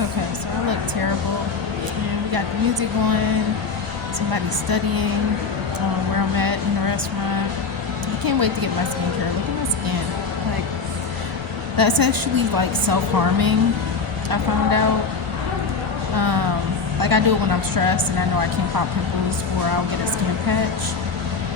Okay, so I look terrible. And we got the music going, somebody studying, where I'm at in the restaurant. I can't wait to get my skincare. Look at my skin. Like, that's actually like self harming, I found out. Like, I do it when I'm stressed and I know I can't pop pimples or I'll get a skin patch.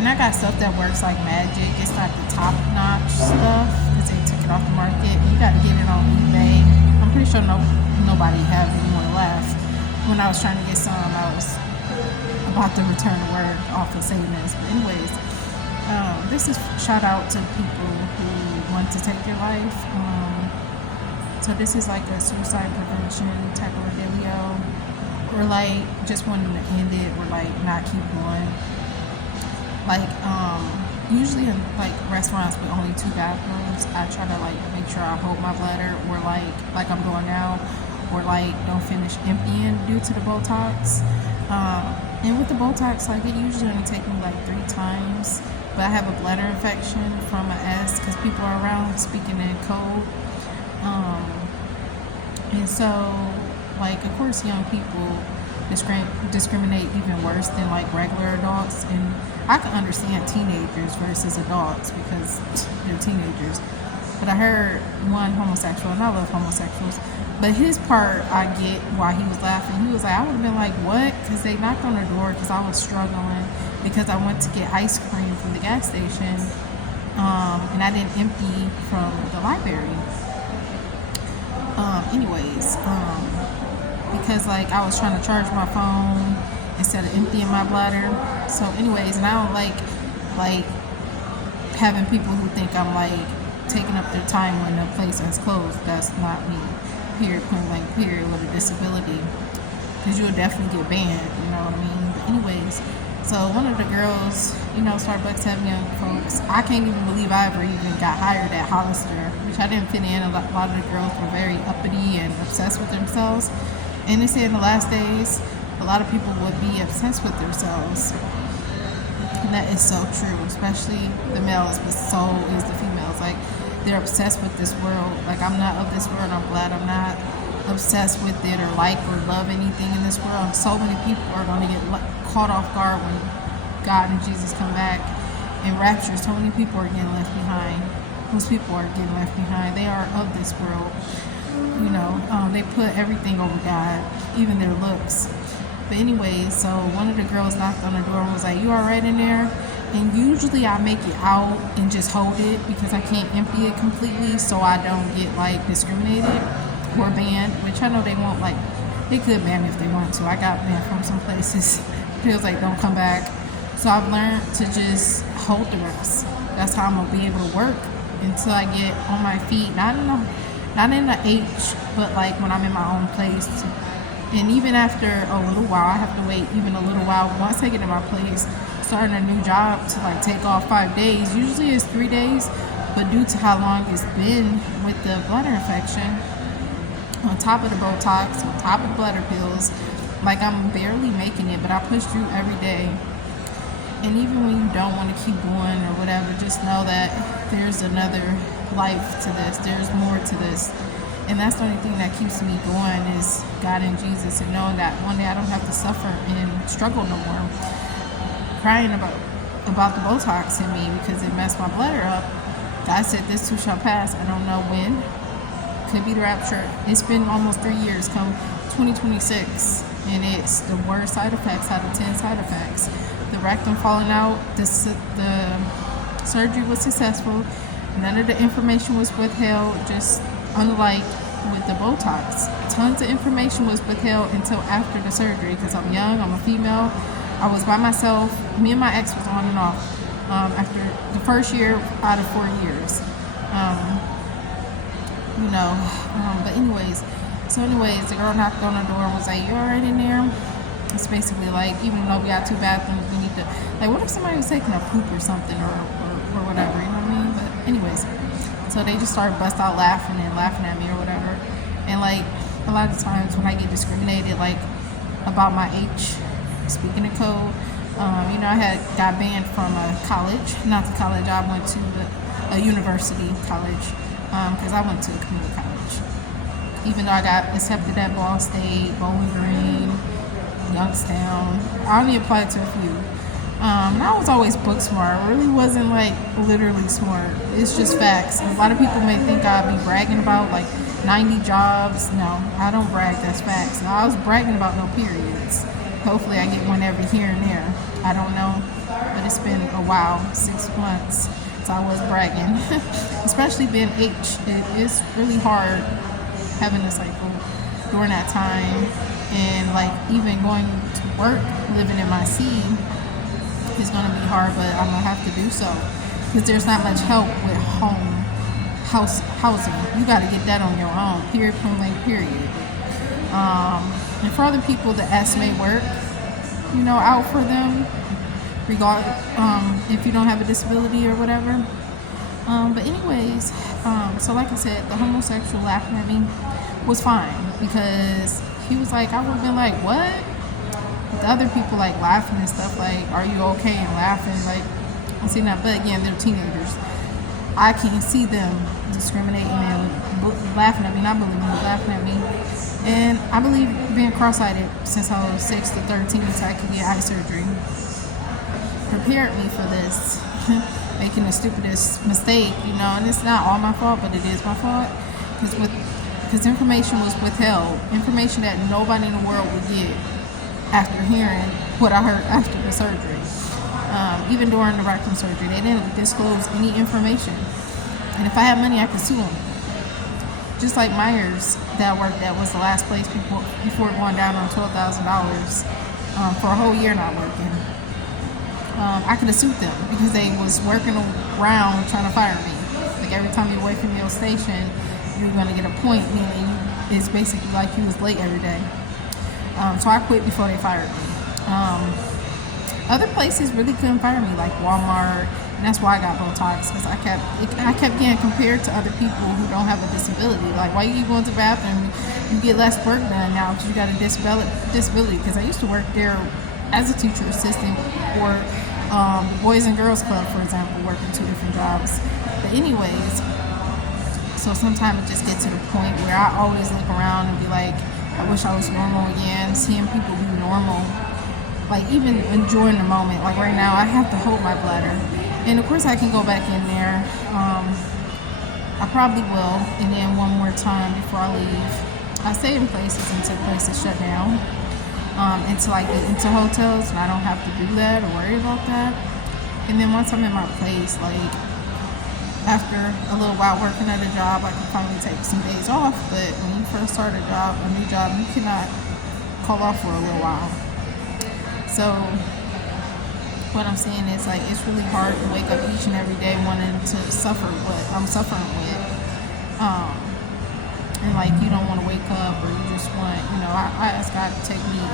And I got stuff that works like magic. It's not the top notch stuff because they took it off the market. You got to get it on eBay. I'm pretty sure nobody have any more left. When I was trying to get some, I was about to return to work off of savings. But anyways, this is shout out to people who want to take their life. So this is like a suicide prevention type of video, or like just wanting to end it, or like not keep going. Like usually in like restaurants with only two bathrooms, I try to like make sure I hold my bladder, or like I'm going out, or like don't finish emptying due to the Botox. And with the Botox, like it usually only takes me like 3 times. But I have a bladder infection from an S because people are around speaking in code. And so, like, of course, young people discriminate even worse than like regular adults. And I can understand teenagers versus adults because they're teenagers. But I heard one homosexual, and I love homosexuals, but his part I get why he was laughing. He was like, I would have been like, what? Because they knocked on the door because I was struggling because I went to get ice cream from the gas station, and I didn't empty from the library. Anyways, because like I was trying to charge my phone instead of emptying my bladder. So anyways, and I don't like having people who think I'm like taking up their time when the place is closed. That's not me. Period, point blank, period, with a disability. Because you'll definitely get banned, you know what I mean? But anyways, so one of the girls, Starbucks having young folks, I can't even believe I ever even got hired at Hollister, which I didn't fit in. A lot of the girls were very uppity and obsessed with themselves. And they say in the last days, a lot of people would be obsessed with themselves. And that is so true, especially the males, but so is the females. Like, they're obsessed with this world. Like, I'm not of this world. I'm glad I'm not obsessed with it, or like or love anything in this world. So many people are going to get caught off guard when God and Jesus come back in rapture. So many people are getting left behind. Those people are getting left behind. They are of this world. They put everything over God, even their looks. But anyways, so one of the girls knocked on the door and was like, you all right in there? And usually I make it out and just hold it because I can't empty it completely, so I don't get like discriminated or banned, which I know they won't. Like, they could ban me if they want to. I got banned from some places. Feels like don't come back. So I've learned to just hold the rest. That's how I'm gonna be able to work until I get on my feet. Not in the H, but like when I'm in my own place. And even after a little while, I have to wait even a little while. Once I get in my place, starting a new job to like take off 5 days. Usually it's 3 days, but due to how long it's been with the bladder infection, on top of the Botox, on top of the bladder pills, like I'm barely making it, but I push through every day. And even when you don't want to keep going or whatever, just know that there's another life to this. There's more to this. And that's the only thing that keeps me going is God and Jesus, and knowing that one day I don't have to suffer and struggle no more. Crying about the Botox in me because it messed my bladder up. God said this too shall pass. I don't know when. Could be the rapture. It's been almost 3 years, come 2026, and it's the worst side effects out of 10 side effects. The rectum falling out, the surgery was successful, none of the information was withheld, just unlike with the Botox. Tons of information was withheld until after the surgery because I'm young, I'm a female. I was by myself. Me and my ex was on and off after the first year out of 4 years. But anyways, the girl knocked on the door and was like, you alright in there? It's basically like, even though we got 2 bathrooms, we need to, like, what if somebody was taking a poop or something or whatever, you know what I mean? But anyways, so they just started bust out laughing at me or whatever. And like, a lot of times when I get discriminated, like, about my H, speaking of code, I got banned from a college, not the college I went to, but a university college, because I went to a community college. even though I got accepted at Ball State, Bowling Green, Youngstown. I only applied to a few. And I was always book smart. I really wasn't like literally smart. It's just facts. A lot of people may think I'd be bragging about like 90 jobs. No, I don't brag. That's facts. I was bragging about no periods. Hopefully I get one every here and there. I don't know, but it's been a while, 6 months. So I was bragging, especially being H. It is really hard having a cycle during that time, and like even going to work, living in my seed is going to be hard, but I'm gonna have to do so because there's not much help with housing. You got to get that on your own. Period. Point blank. Period. And for other people, the S may work, out for them, regard if you don't have a disability or whatever. But anyways, so like I said, the homosexual laughing at me was fine because he was like, I would have been like, what? The other people like laughing and stuff, like, are you okay? And laughing, like, I see that. But again, they're teenagers. I can't see them discriminating and laughing at me, not bullying me, laughing at me. And I believe being cross-eyed since I was 6 to 13 so I could get eye surgery prepared me for this, making the stupidest mistake, and it's not all my fault, but it is my fault, because information was withheld, information that nobody in the world would get after hearing what I heard after the surgery. Even during the rectum surgery, they didn't disclose any information, and if I had money, I could sue them. Just like Myers that I worked at was the last place before going down on $12,000 for a whole year not working. I could have sued them because they was working around trying to fire me. Like every time you're away from your station, you're going to get a point, meaning it's basically like you was late every day. So I quit before they fired me. Other places really couldn't fire me, like Walmart, and that's why I got Botox, because I kept getting compared to other people who don't have a disability. Like, why you keep going to the bathroom? You get less work done now because you got a disability. Because I used to work there as a teacher assistant or Boys and Girls Club, for example, working 2 different jobs. But anyways, so sometimes it just gets to the point where I always look around and be like, I wish I was normal again, seeing people be normal. Like even enjoying the moment. Like right now, I have to hold my bladder. And of course I can go back in there. I probably will. And then one more time before I leave. I stay in places until places shut down. Until I get into hotels and I don't have to do that or worry about that. And then once I'm in my place, like after a little while working at a job, I can finally take some days off. But when you first start a new job, you cannot call off for a little while. So what I'm saying is, like, it's really hard to wake up each and every day wanting to suffer what I'm suffering with. And like you don't want to wake up, or you just want, I asked God to take me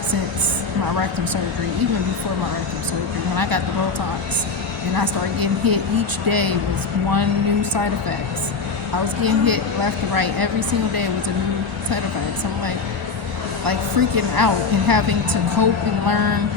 since my rectum surgery, even before my rectum surgery, when I got the Botox and I started getting hit each day was one new side effects. I was getting hit left and right every single day was a new side effect. So I'm like freaking out and having to cope and learn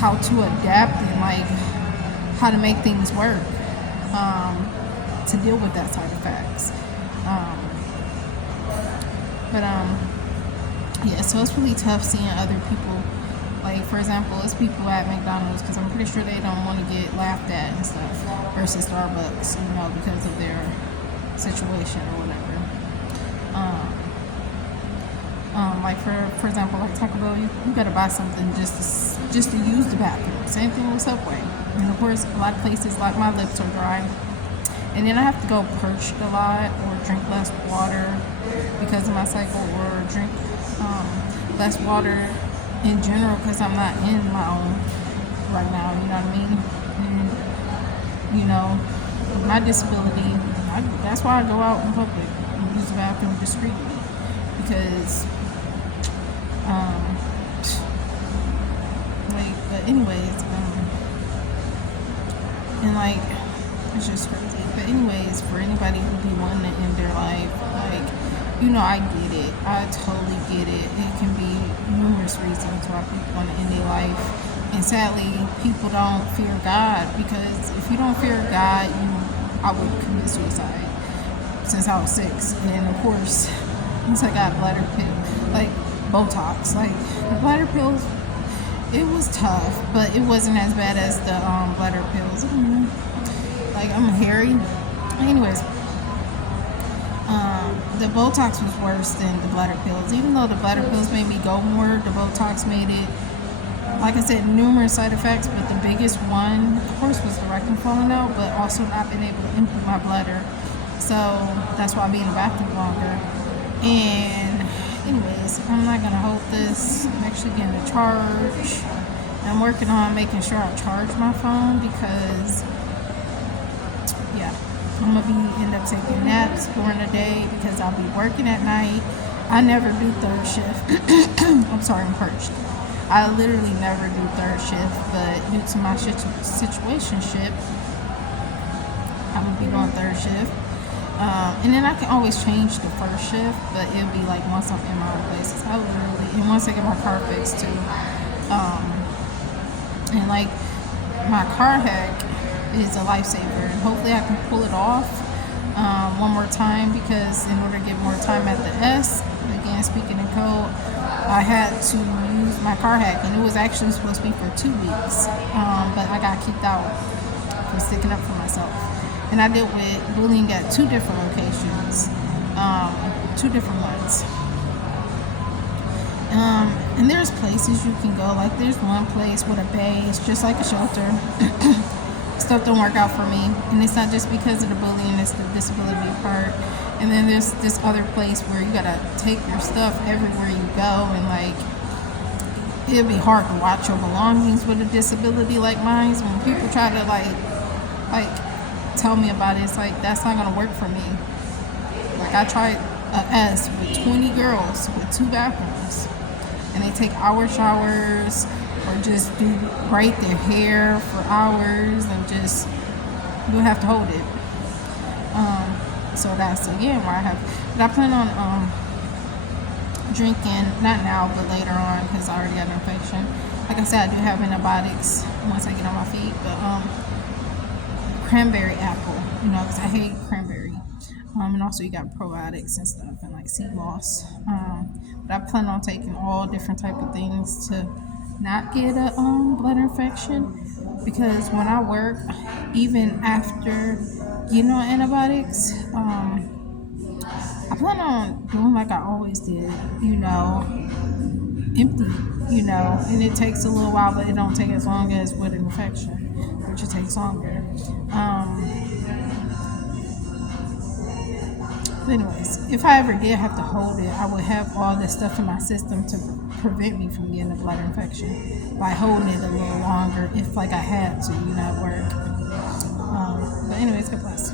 how to adapt and like how to make things work to deal with that side effects. Yeah, so it's really tough seeing other people. Like, for example, it's people at McDonald's, because I'm pretty sure they don't want to get laughed at and stuff, versus Starbucks, because of their situation or whatever. Like for example, like Taco Bell, you gotta buy something just to use the bathroom. Same thing with Subway. And of course, a lot of places, like, my lips are dry, and then I have to go perched a lot or drink less water because of my cycle, or drink less water in general because I'm not in my own right now. You know what I mean? And my disability. That's why I go out in public and use the bathroom discreetly, because but anyways, and like it's just crazy. But anyways, for anybody who be wanting to end their life, like, I get it. I totally get it. It can be numerous reasons why people want to end their life. And sadly, people don't fear God, because if you don't fear God, I would commit suicide since I was 6. And of course, Once I got bladder pill, like Botox, like the bladder pills, it was tough, but it wasn't as bad as the bladder pills. Like I'm hairy. Anyways, the Botox was worse than the bladder pills. Even though the bladder pills made me go more, the Botox made it, like I said, numerous side effects, but the biggest one, of course, was the rectum falling out, but also not being able to empty my bladder. So that's why I be in the bathroom longer. And anyways, I'm not gonna hold this. I'm actually getting a charge. I'm working on making sure I charge my phone because, yeah, I'm gonna end up taking naps during the day because I'll be working at night. I never do third shift. I'm sorry, I'm perched. I literally never do third shift, but due to my situationship, I'm gonna be doing third shift. And then I can always change the first shift, but it'll be like once I'm in my own places. I literally, and once I get my car fixed too. And like my car hack is a lifesaver, and hopefully I can pull it off one more time because in order to get more time at the S, again speaking in code, I had to use my car hack, and it was actually supposed to be for 2 weeks, but I got kicked out for sticking up for myself. And I dealt with bullying at 2 different locations, 2 different ones. And there's places you can go, like there's one place with a bay, it's just like a shelter. Stuff don't work out for me, and it's not just because of the bullying, it's the disability part. And then there's this other place where you gotta take your stuff everywhere you go, and like it'd be hard to watch your belongings with a disability like mine. So when people try to like tell me about it, it's like that's not gonna work for me. Like I tried a S with 20 girls with 2 bathrooms, and they take hour showers or just braid their hair for hours and just you have to hold it. So that's again why I have. But I plan on drinking, not now but later on because I already got an infection. Like I said, I do have antibiotics once I get on my feet, but cranberry apple, because I hate cranberry. And also you got probiotics and stuff and like sea moss. But I plan on taking all different type of things to not get a blood infection, because when I work, even after antibiotics, I plan on doing like I always did, empty, and it takes a little while, but it don't take as long as with an infection, which it takes longer. But anyways, if I ever did have to hold it, I would have all this stuff in my system to prevent me from getting a blood infection by holding it a little longer if like I had to, at work. But anyways, God bless.